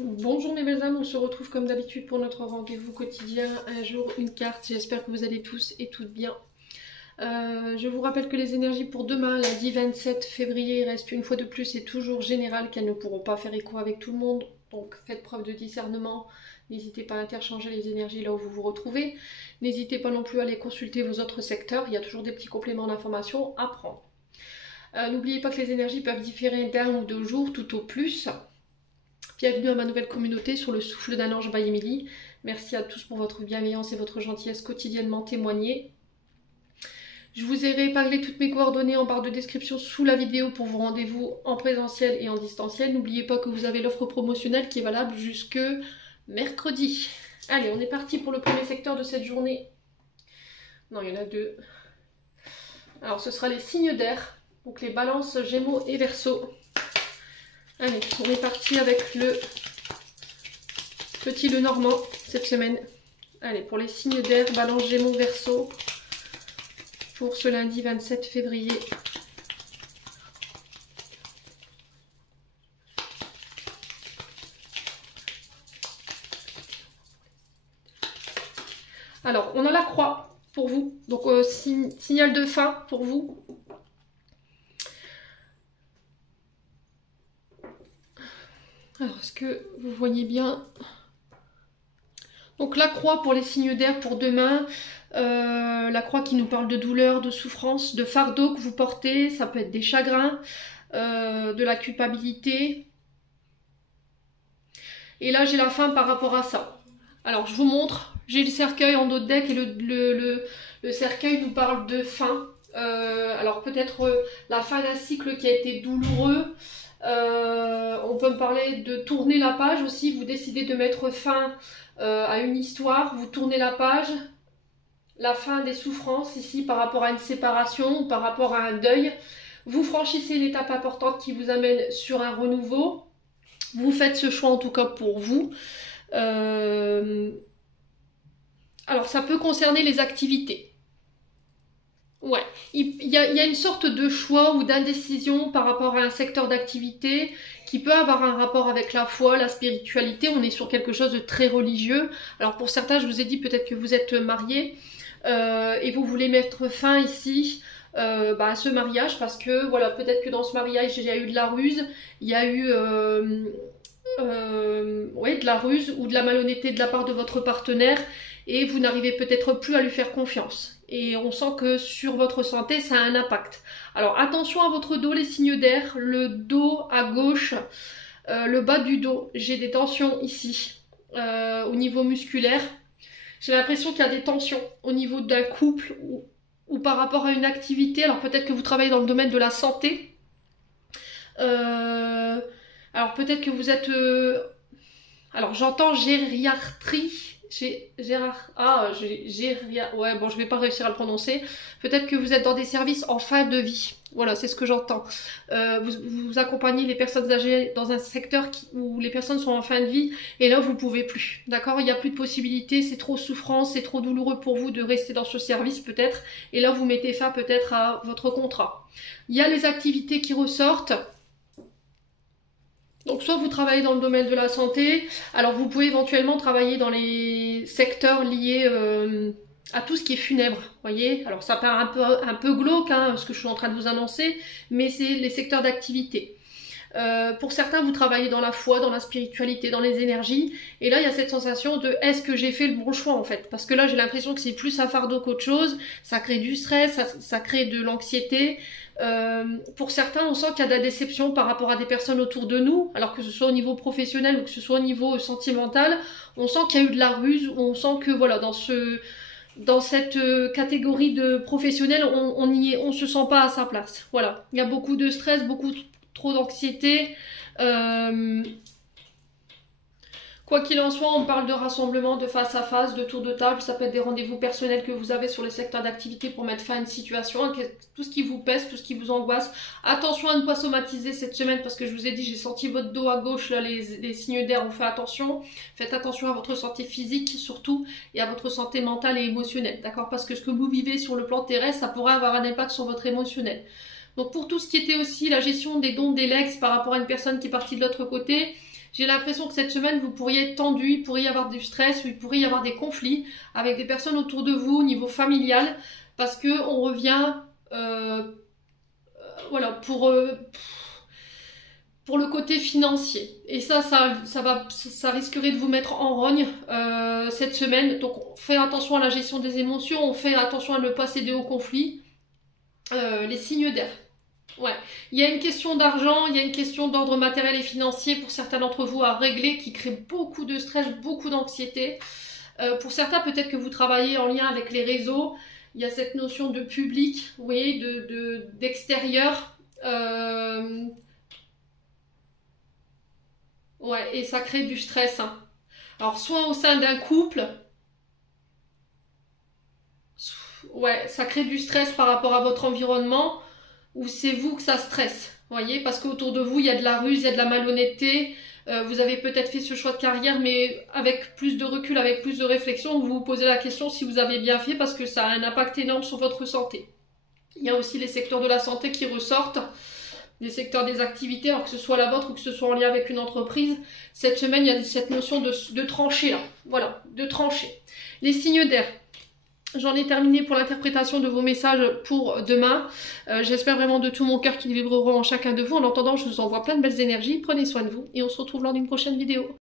Bonjour mes belles âmes, on se retrouve comme d'habitude pour notre rendez-vous quotidien, un jour, une carte. J'espère que vous allez tous et toutes bien. Je vous rappelle que les énergies pour demain, lundi 27 février, restent une fois de plus et toujours générales, qu'elles ne pourront pas faire écho avec tout le monde. Donc faites preuve de discernement, n'hésitez pas à interchanger les énergies là où vous vous retrouvez. N'hésitez pas non plus à aller consulter vos autres secteurs, il y a toujours des petits compléments d'information à prendre. N'oubliez pas que les énergies peuvent différer d'un ou deux jours, tout au plus. Bienvenue à ma nouvelle communauté sur le souffle d'un ange by Emily. Merci à tous pour votre bienveillance et votre gentillesse quotidiennement témoignée. Je vous ai réépinglé toutes mes coordonnées en barre de description sous la vidéo pour vos rendez-vous en présentiel et en distanciel. N'oubliez pas que vous avez l'offre promotionnelle qui est valable jusque mercredi. Allez, on est parti pour le premier secteur de cette journée. Non, il y en a deux. Alors, ce sera les signes d'air, donc les balances, gémeaux et verseaux. Allez, on est parti avec le petit Lenormand cette semaine. Allez, pour les signes d'air, balance, gémeaux, verseau, pour ce lundi 27 février. Alors, on a la croix pour vous, donc signal de fin pour vous. Alors, est-ce que vous voyez bien? Donc la croix pour les signes d'air pour demain, la croix qui nous parle de douleur, de souffrance, de fardeau que vous portez, ça peut être des chagrins, de la culpabilité. Et là j'ai la fin par rapport à ça. Alors je vous montre, j'ai le cercueil en dos de deck et le cercueil nous parle de fin. Alors peut-être la fin d'un cycle qui a été douloureux. On peut me parler de tourner la page aussi, vous décidez de mettre fin à une histoire, vous tournez la page, la fin des souffrances ici par rapport à une séparation ou par rapport à un deuil, vous franchissez une étape importante qui vous amène sur un renouveau, vous faites ce choix en tout cas pour vous. Alors ça peut concerner les activités. Ouais, il y a une sorte de choix ou d'indécision par rapport à un secteur d'activité qui peut avoir un rapport avec la foi, la spiritualité. On est sur quelque chose de très religieux. Alors pour certains, je vous ai dit peut-être que vous êtes mariés et vous voulez mettre fin ici à ce mariage parce que voilà, peut-être que dans ce mariage il y a eu de la ruse, il y a eu de la ruse ou de la malhonnêteté de la part de votre partenaire et vous n'arrivez peut-être plus à lui faire confiance. Et on sent que sur votre santé, ça a un impact. Alors attention à votre dos, les signes d'air, le dos à gauche, le bas du dos. J'ai des tensions ici, au niveau musculaire. J'ai l'impression qu'il y a des tensions au niveau d'un couple ou par rapport à une activité. Alors peut-être que vous travaillez dans le domaine de la santé. Alors peut-être que vous êtes... alors j'entends gériatrie. Ouais bon je vais pas réussir à le prononcer. Peut-être que vous êtes dans des services en fin de vie. Voilà, c'est ce que j'entends. Vous accompagnez les personnes âgées dans un secteur où les personnes sont en fin de vie et là vous pouvez plus. D'accord, il n'y a plus de possibilité, c'est trop souffrant, c'est trop douloureux pour vous de rester dans ce service peut-être. Et là vous mettez fin peut-être à votre contrat. Il y a les activités qui ressortent. Donc soit vous travaillez dans le domaine de la santé, alors vous pouvez éventuellement travailler dans les secteurs liés à tout ce qui est funèbre, voyez. Alors ça paraît un peu glauque, hein, ce que je suis en train de vous annoncer, mais c'est les secteurs d'activité. Pour certains, vous travaillez dans la foi, dans la spiritualité, dans les énergies, et là il y a cette sensation de est-ce que j'ai fait le bon choix en fait, parce que là j'ai l'impression que c'est plus un fardeau qu'autre chose, ça crée du stress, ça crée de l'anxiété. Pour certains, on sent qu'il y a de la déception par rapport à des personnes autour de nous, alors que ce soit au niveau professionnel ou que ce soit au niveau sentimental, on sent qu'il y a eu de la ruse, on sent que voilà, dans cette catégorie de professionnels, on se sent pas à sa place. Voilà, il y a beaucoup de stress, beaucoup trop d'anxiété. Quoi qu'il en soit, on parle de rassemblement, de face à face, de tour de table. Ça peut être des rendez-vous personnels que vous avez sur les secteurs d'activité pour mettre fin à une situation. Tout ce qui vous pèse, tout ce qui vous angoisse. Attention à ne pas somatiser cette semaine parce que je vous ai dit, j'ai senti votre dos à gauche, là, les signes d'air, on fait attention. Faites attention à votre santé physique surtout et à votre santé mentale et émotionnelle. D'accord? Parce que ce que vous vivez sur le plan terrestre, ça pourrait avoir un impact sur votre émotionnel. Donc pour tout ce qui était aussi la gestion des dons, des legs par rapport à une personne qui est partie de l'autre côté, J'ai l'impression que cette semaine, vous pourriez être tendu, il pourrait y avoir du stress, ou il pourrait y avoir des conflits avec des personnes autour de vous au niveau familial, parce que on revient, voilà, pour le côté financier. Et ça risquerait de vous mettre en rogne cette semaine. Donc on fait attention à la gestion des émotions, on fait attention à ne pas céder au conflit. Les signes d'air. Ouais, il y a une question d'argent, il y a une question d'ordre matériel et financier pour certains d'entre vous à régler qui crée beaucoup de stress, beaucoup d'anxiété. Pour certains, peut-être que vous travaillez en lien avec les réseaux. Il y a cette notion de public, vous voyez, d'extérieur. Ouais, et ça crée du stress. Hein. Alors, soit au sein d'un couple, ouais, ça crée du stress par rapport à votre environnement, ou c'est vous que ça stresse, voyez, parce qu'autour de vous, il y a de la ruse, il y a de la malhonnêteté, vous avez peut-être fait ce choix de carrière, mais avec plus de recul, avec plus de réflexion, vous vous posez la question si vous avez bien fait, parce que ça a un impact énorme sur votre santé. Il y a aussi les secteurs de la santé qui ressortent, des secteurs des activités, alors que ce soit la vôtre ou que ce soit en lien avec une entreprise. Cette semaine, il y a cette notion de trancher là, voilà, de trancher. Les signes d'air. J'en ai terminé pour l'interprétation de vos messages pour demain. J'espère vraiment de tout mon cœur qu'ils vibreront en chacun de vous. En attendant, je vous envoie plein de belles énergies. Prenez soin de vous et on se retrouve lors d'une prochaine vidéo.